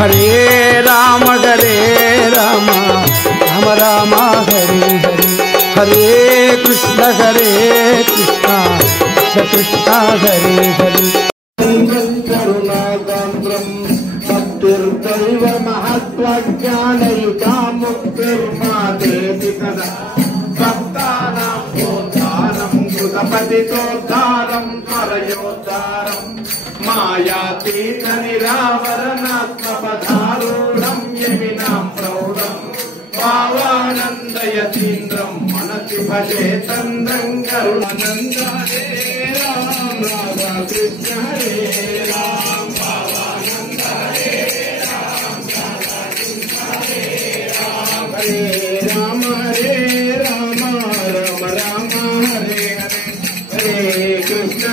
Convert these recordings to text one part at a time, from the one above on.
हरे राम राम राम हरे हरे, हरे कृष्ण कृष्ण कृष्ण हरे हरे। करुणागान्द्रं भक्तिर्दैव महत्त्वज्ञानयुता मुक्तिर्मादेति तदा भक्तानां भोद्धारं कृतपतितोद्धारं परयोद्धारं मायातीत निरावरणात्मपदारूढं यमिनां प्रौढं भावानन्दयतीन्द्रं मनसि भजे तन्द्रं करुणानन्द हरे राम राधा कृष्ण हरे राम भावानन्द हरे राम राधा कृष्ण हरे राम, हरे राम राम राम हरे हरे, हरे कृष्ण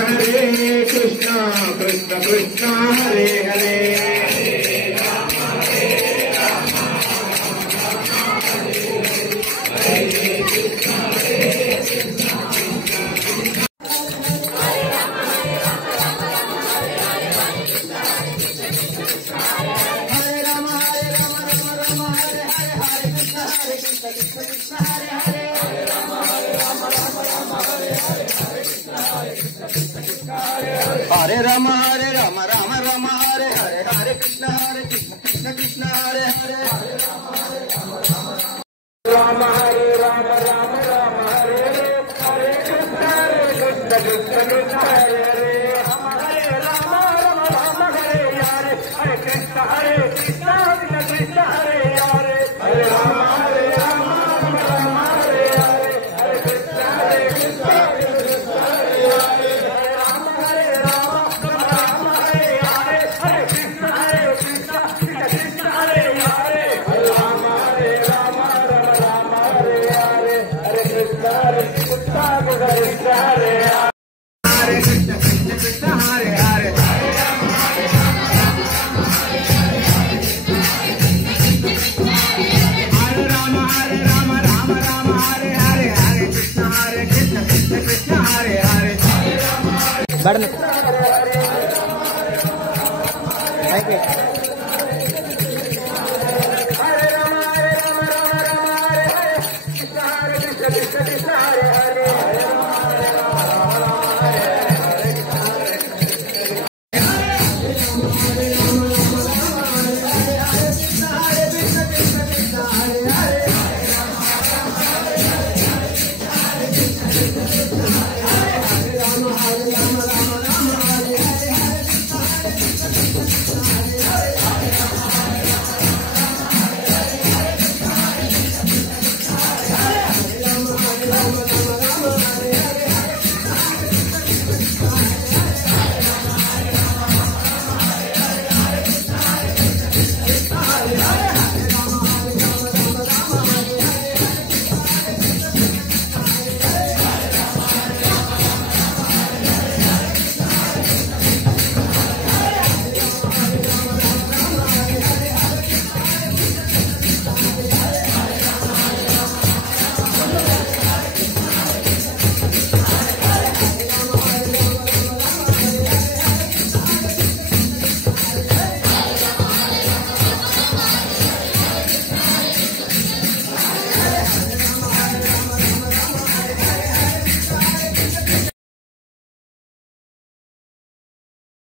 कृष्ण कृष्ण हरे हरे। हरे राम राम राम हरे हरे, हरे कृष्ण कृष्ण कृष्ण हरे हरे, राम हरे राम राम राम हरे हरे, हरे कृष्ण कृष्ण कृष्ण हरे हरे, हरे राम राम राम हरे हरे, हरे कृष्ण कृष्ण कृष्ण हरे हरे, हरे राम राम राम हरे हरे, हरे कृष्ण कृष्ण कृष्ण हरे हरे, हरे राम राम हरे हरे, हरे कृष्ण कृष्ण कृष्ण हरे हरे, हरे राम राम राम हरे हरे, हरे कृष्ण कृष्ण कृष्ण हरे हरे, हरे कृष्ण कृष्ण हरे हरे, हरे राम राम हरे हरे, हरे कृष्ण कृष्ण कृष्ण हरे हरे, हरे राम